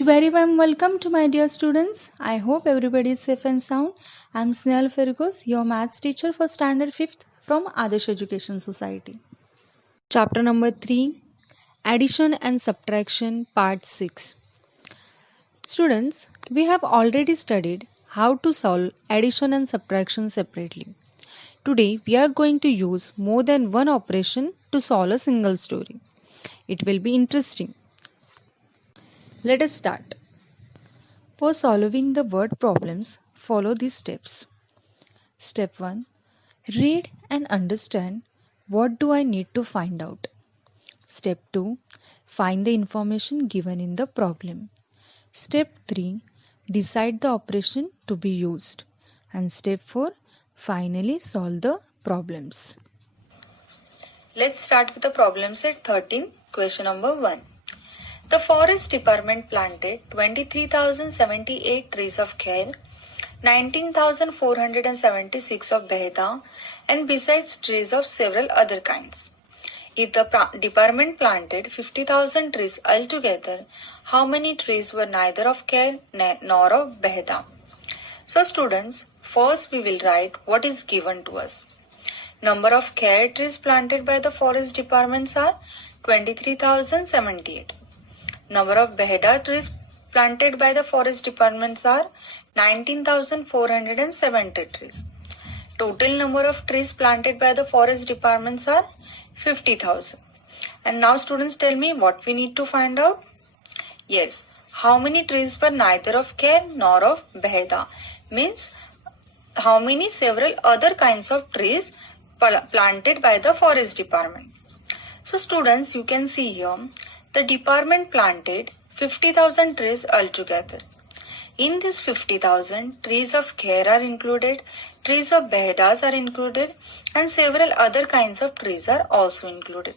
Very warm welcome to my dear students. I hope everybody is safe and sound. I am Snehal Fergus, your maths teacher for Standard 5th from Adarsh Education Society. Chapter number 3, Addition and Subtraction, Part 6. Students, we have already studied how to solve addition and subtraction separately. Today, we are going to use more than one operation to solve a single story. It will be interesting. Let us start. For solving the word problems, follow these steps. Step 1. Read and understand what do I need to find out. Step 2. Find the information given in the problem. Step 3. Decide the operation to be used. And step 4. Finally solve the problems. Let's start with the problem set 13, question number 1. The forest department planted 23,078 trees of kher, 19,476 of behda, and besides trees of several other kinds. If the department planted 50,000 trees altogether, how many trees were neither of kher nor of behda? So students, first we will write what is given to us. Number of kher trees planted by the forest departments are 23,078. Number of behda trees planted by the forest departments are 19,470 trees. Total number of trees planted by the forest departments are 50,000. And now students, tell me what we need to find out. Yes, how many trees were neither of kher nor of behda, means how many several other kinds of trees planted by the forest department. So students, you can see here the department planted 50,000 trees altogether. In this 50,000, trees of kher are included, trees of behdas are included, and several other kinds of trees are also included.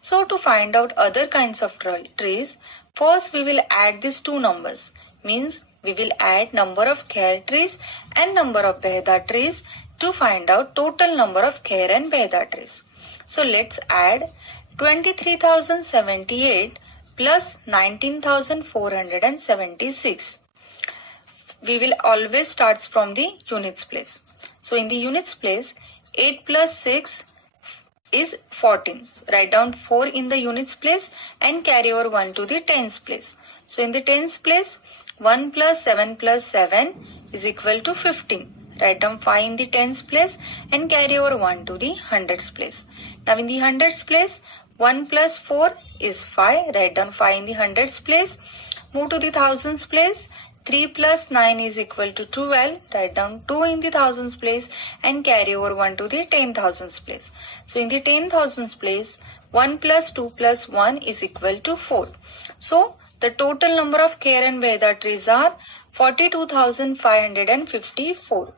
So to find out other kinds of trees, first we will add these two numbers, means we will add number of kher trees and number of behda trees to find out total number of kher and behda trees. So let's add 23,078 plus 19,476. We will always start from the units place. So in the units place, 8 plus 6 is 14. Write down 4 in the units place and carry over 1 to the tens place. So in the tens place, 1 plus 7 plus 7 is equal to 15. Write down 5 in the tens place and carry over 1 to the hundreds place. Now in the hundreds place, 1 plus 4 is 5. Write down 5 in the hundreds place. Move to the thousands place. 3 plus 9 is equal to 12. Write down 2 in the thousands place and carry over 1 to the 10,000s place. So in the 10,000s place, 1 plus 2 plus 1 is equal to 4. So the total number of kher and behda trees are 42,554.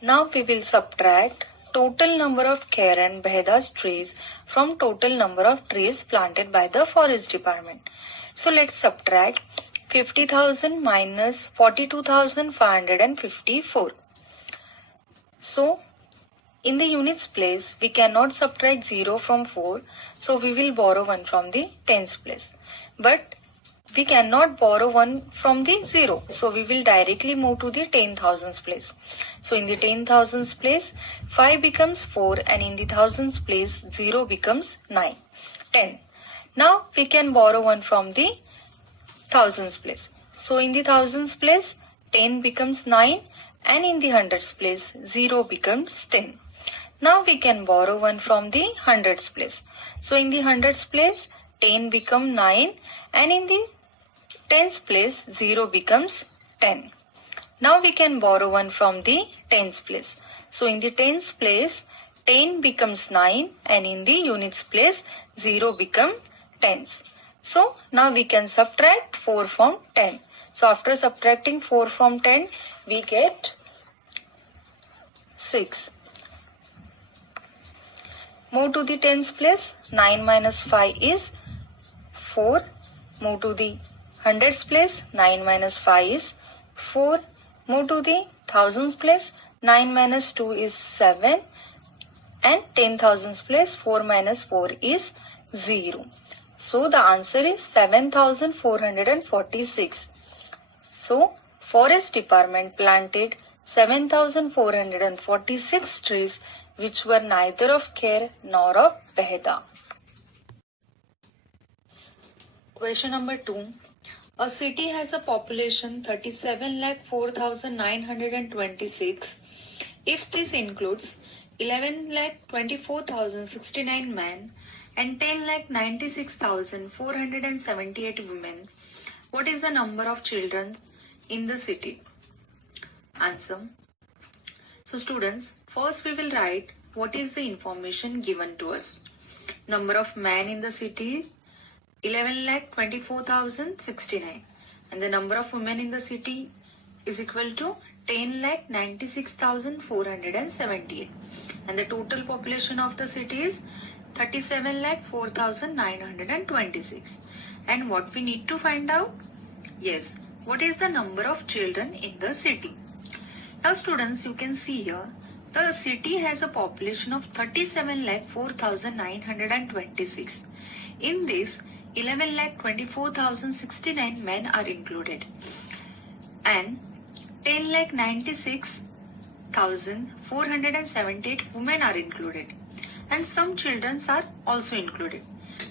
Now we will subtract total number of kher and behda's trees from total number of trees planted by the forest department. So let's subtract 50,000 minus 42,554. So in the units place, we cannot subtract 0 from 4. So we will borrow 1 from the tens place. But we cannot borrow 1 from the 0. So we will directly move to the 10,000s place. So in the 10,000s place, 5 becomes 4 and in the thousands place, 0 becomes 9. 10. Now we can borrow 1 from the thousands place. So in the thousands place, 10 becomes 9 and in the hundreds place, 0 becomes 10. Now we can borrow 1 from the hundreds place. So in the hundreds place, 10 becomes 9 and in the tens place, 0 becomes 10. Now we can borrow 1 from the tens place. So in the tens place, 10 becomes 9 and in the units place, 0 becomes tens. So now we can subtract 4 from 10. So after subtracting 4 from 10, we get 6. Move to the tens place, 9 minus 5 is 4. Move to the hundreds place, 9 minus 5 is 4. Move to the thousands place, 9 minus 2 is 7. And 10,000s place, 4 minus 4 is 0. So the answer is 7,446. So Forest Department planted 7,446 trees which were neither of Kher nor of Behda. Question number 2. A city has a population 37,04,926. If this includes 11,24,069 men and 10,96,478 women, what is the number of children in the city? Answer. So students, first we will write what is the information given to us. Number of men in the city 11,24,069 and the number of women in the city is equal to 10,96,478 and the total population of the city is 37,04,926. And what we need to find out? Yes, what is the number of children in the city? Now students, you can see here the city has a population of 37,04,926. In this 11,24,069 men are included and 10,96,478 women are included and some children are also included.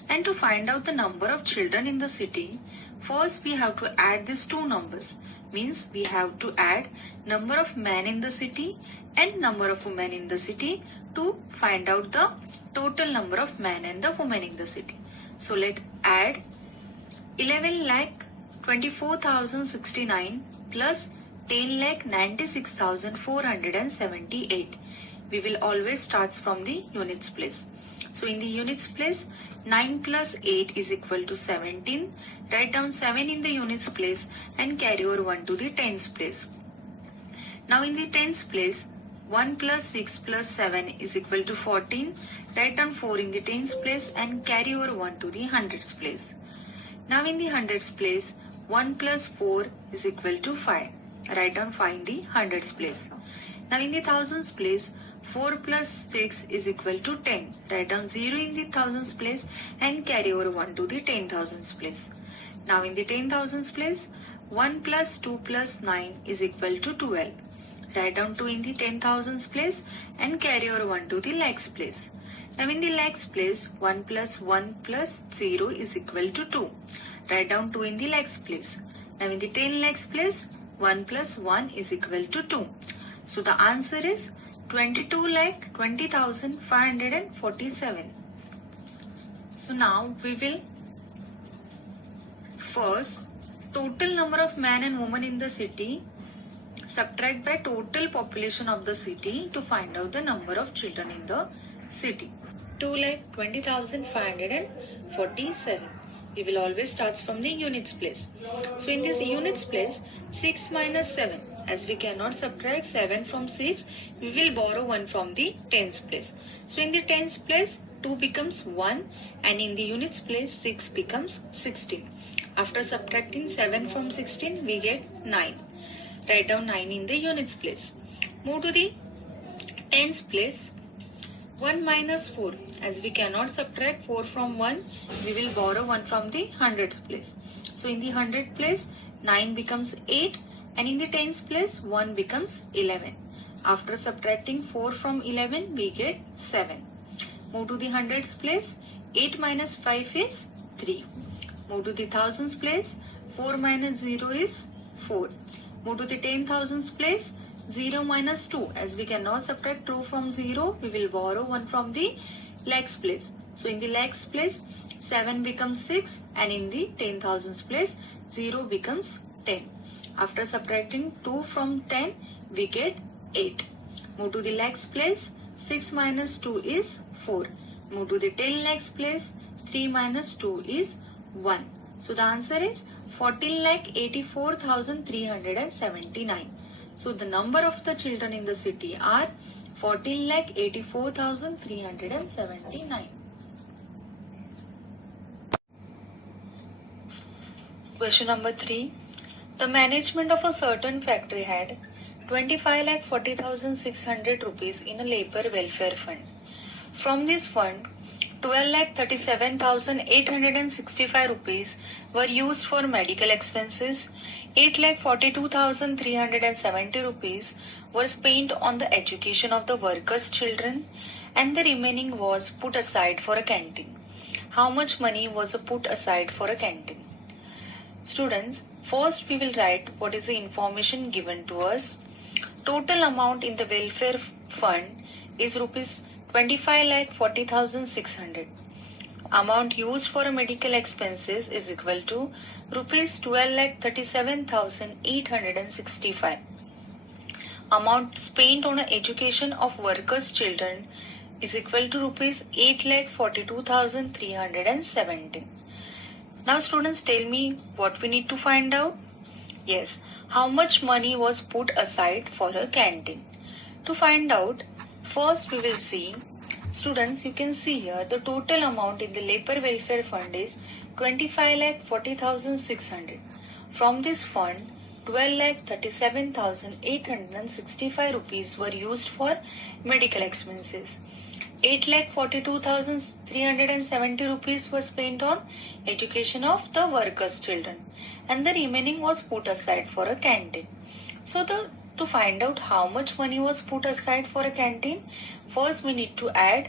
And to find out the number of children in the city, first we have to add these two numbers. Means we have to add number of men in the city and number of women in the city to find out the total number of men and the women in the city. So let's add 11,24,069 plus 10,96,478. We will always start from the units place. So in the units place, 9 plus 8 is equal to 17. Write down 7 in the units place and carry over 1 to the tens place. Now in the tens place, 1 plus 6 plus 7 is equal to 14. Write down 4 in the tens place and carry over 1 to the hundreds place. Now in the hundreds place, 1 plus 4 is equal to 5. Write down 5 in the hundreds place. Now in the thousands place, 4 plus 6 is equal to 10. Write down 0 in the thousands place and carry over 1 to the 10,000s place. Now in the 10,000s place, 1 plus 2 plus 9 is equal to 12. Write down 2 in the 10,000s place and carry over 1 to the lakhs place. Now in the lakhs place, 1 plus 1 plus 0 is equal to 2. Write down 2 in the lakhs place. Now in the 10 lakhs place, 1 plus 1 is equal to 2. So the answer is 22,20,547. So now we will first total number of men and women in the city subtract by total population of the city to find out the number of children in the city. 2,20,547. We will always start from the units place. So in this units place, 6 minus 7. As we cannot subtract 7 from 6, we will borrow 1 from the tens place. So in the tens place, 2 becomes 1 and in the units place, 6 becomes 16. After subtracting 7 from 16, we get 9. Write down 9 in the units place. Move to the tens place. 1 minus 4. As we cannot subtract 4 from 1, we will borrow 1 from the hundreds place. So in the hundred place, 9 becomes 8 and in the tens place, 1 becomes 11. After subtracting 4 from 11, we get 7. Move to the hundreds place. 8 minus 5 is 3. Move to the thousands place. 4 minus 0 is 4. Move to the 10,000s place. 0 minus 2. As we cannot subtract 2 from 0, we will borrow 1 from the lakhs place. So in the lakhs place, 7 becomes 6 and in the 10,000s place, 0 becomes 10. After subtracting 2 from 10, we get 8. Move to the lakhs place, 6 minus 2 is 4. Move to the 10 lakhs place, 3 minus 2 is 1. So the answer is 14,84,379. So the number of the children in the city are 14,84,379. Question number 3. The management of a certain factory had 25,40,600 rupees in a labor welfare fund. From this fund, 12,37,865 rupees were used for medical expenses, 8,42,370 rupees were spent on the education of the workers' children, and the remaining was put aside for a canteen. How much money was put aside for a canteen? Students, first we will write what is the information given to us. Total amount in the welfare fund is rupees 25,40,600. Amount used for medical expenses is equal to rupees 12,37,865. Amount spent on education of workers' children is equal to rupees 8,42,370. Now students, tell me what we need to find out. Yes, how much money was put aside for a canteen? To find out, first we will see, students, you can see here the total amount in the labor welfare fund is 25,40,600. From this fund, 12,37,865 rupees were used for medical expenses. 8,42,370 rupees was spent on education of the workers' children, and the remaining was put aside for a canteen. So to find out how much money was put aside for a canteen, first we need to add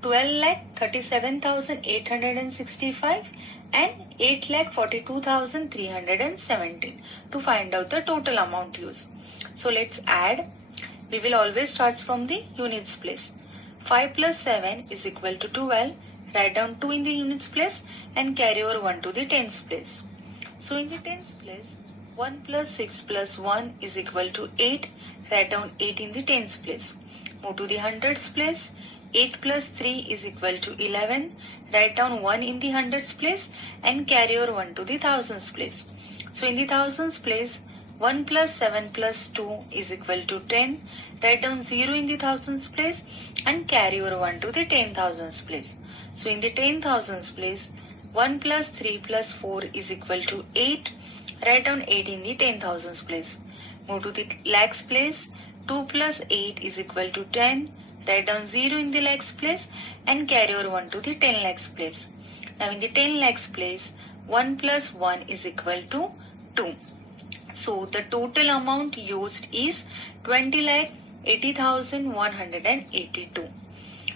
12,37,865 and 8,42,317 to find out the total amount used. So let's add. We will always start from the units place. 5 plus 7 is equal to 12. Write down 2 in the units place and carry over 1 to the tens place. So in the tens place, 1 plus 6 plus 1 is equal to 8. Write down 8 in the tens place. Move to the hundreds place. 8 plus 3 is equal to 11. Write down 1 in the hundreds place and carry over 1 to the thousands place. So in the thousands place, 1 plus 7 plus 2 is equal to 10. Write down 0 in the thousands place and carry over 1 to the 10,000s place. So in the 10,000s place, 1 plus 3 plus 4 is equal to 8. Write down 8 in the 10,000s place. Move to the lakhs place. 2 plus 8 is equal to 10. Write down 0 in the lakhs place and carry over 1 to the 10 lakhs place. Now in the 10 lakhs place, 1 plus 1 is equal to 2. So the total amount used is 20,80,182.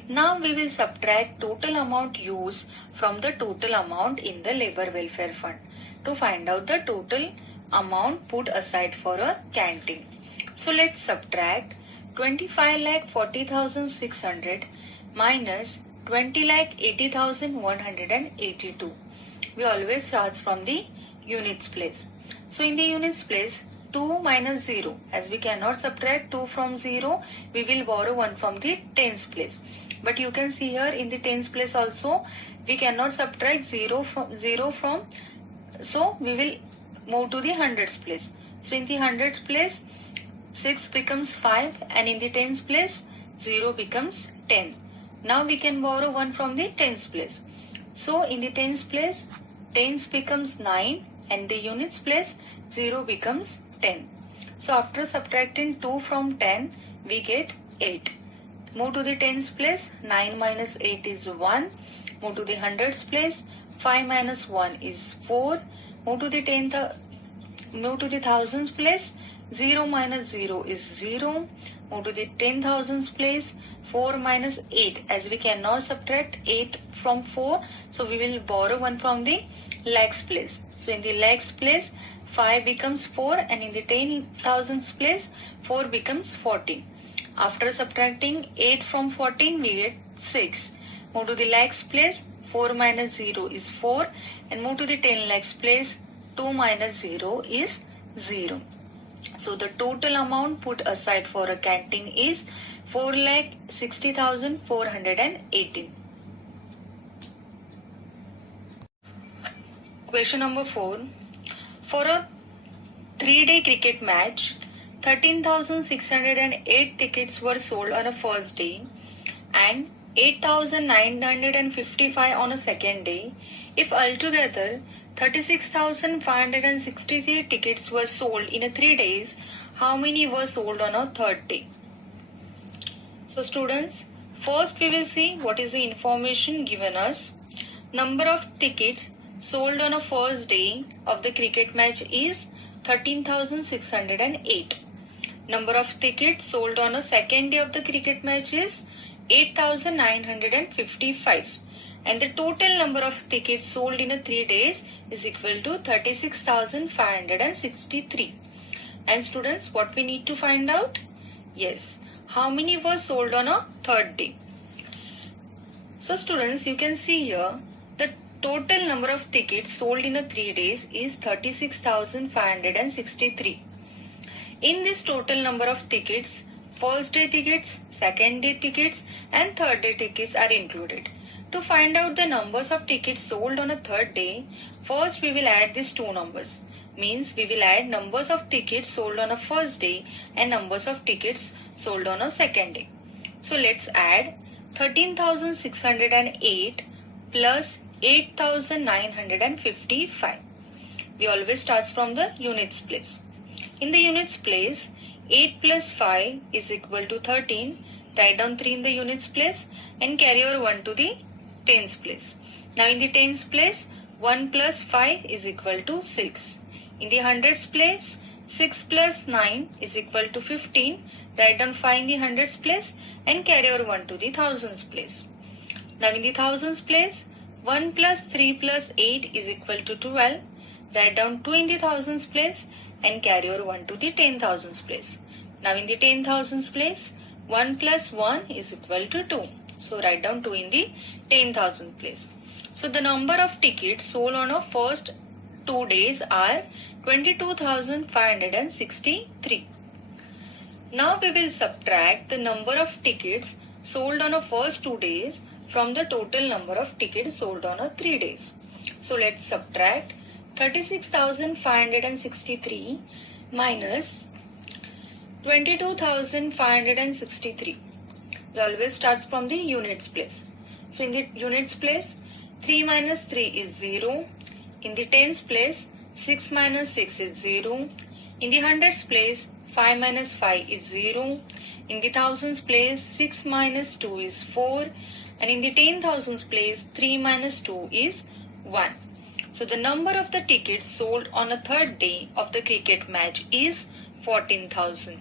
Now we will subtract total amount used from the total amount in the labor welfare fund to find out the total amount put aside for a canteen. So let's subtract 25,40,600 minus 20,80,182. We always start from the units place. So in the units place, 2 minus 0. As we cannot subtract 2 from 0, we will borrow 1 from the tens place. But you can see here in the tens place also, we cannot subtract 0 from, so we will move to the hundreds place. So in the hundreds place, 6 becomes 5 and in the tens place, 0 becomes 10. Now we can borrow 1 from the tens place. So in the tens place, tens becomes 9 and the units place, 0 becomes 10. So after subtracting 2 from 10, we get 8. Move to the tens place, 9 minus 8 is 1. Move to the hundreds place, 5 minus 1 is 4. Move to the thousands place, 0 minus 0 is 0. Move to the 10,000s place, 4 minus 8. As we cannot subtract 8 from 4, so we will borrow 1 from the lakhs place. So in the lakhs place, 5 becomes 4 and in the 10,000s place, 4 becomes 14. After subtracting 8 from 14, we get 6. Move to the lakhs place, 4 minus 0 is 4 and move to the 10 lakhs place, 2 minus 0 is 0. So the total amount put aside for a canteen is 4,60,418. Question number 4. For a 3-day cricket match, 13,608 tickets were sold on a first day and 8,955 on a second day. If altogether 36,563 tickets were sold in 3 days, how many were sold on a third day? So students, First we will see what is the information given us. Number of tickets sold on a first day of the cricket match is 13,608. Number of tickets sold on a second day of the cricket match is 8,955. And the total number of tickets sold in 3 days is equal to 36,563. And students, what we need to find out? Yes, how many were sold on a third day? So students, you can see here the total number of tickets sold in 3 days is 36,563. In this total number of tickets, first day tickets, second day tickets and third day tickets are included. To find out the numbers of tickets sold on a third day, first we will add these two numbers. Means we will add numbers of tickets sold on a first day and numbers of tickets sold on a second day. So let's add 13,608 plus 8,955. We always start from the units place. In the units place, 8 plus 5 is equal to 13. Write down 3 in the units place and carry over 1 to the tens place. Now in the tens place, 1 plus 5 is equal to 6. In the hundreds place, 6 plus 9 is equal to 15. Write down 5 in the hundreds place and carry over 1 to the thousands place. Now in the thousands place, 1 plus 3 plus 8 is equal to 12. Write down 2 in the thousands place and carry over 1 to the 10,000s place. Now in the 10,000s place, 1 plus 1 is equal to 2. So write down 2 in the 10,000 place. So the number of tickets sold on our first 2 days are 22,563. Now we will subtract the number of tickets sold on our first 2 days from the total number of tickets sold on our 3 days. So let's subtract 36,563 minus 22,563. We always starts from the units place. So in the units place, 3 minus 3 is 0. In the tens place, 6 minus 6 is 0. In the hundreds place, 5 minus 5 is 0. In the thousands place, 6 minus 2 is 4. And in the 10,000s place, 3 minus 2 is 1. So the number of the tickets sold on a third day of the cricket match is 14,000.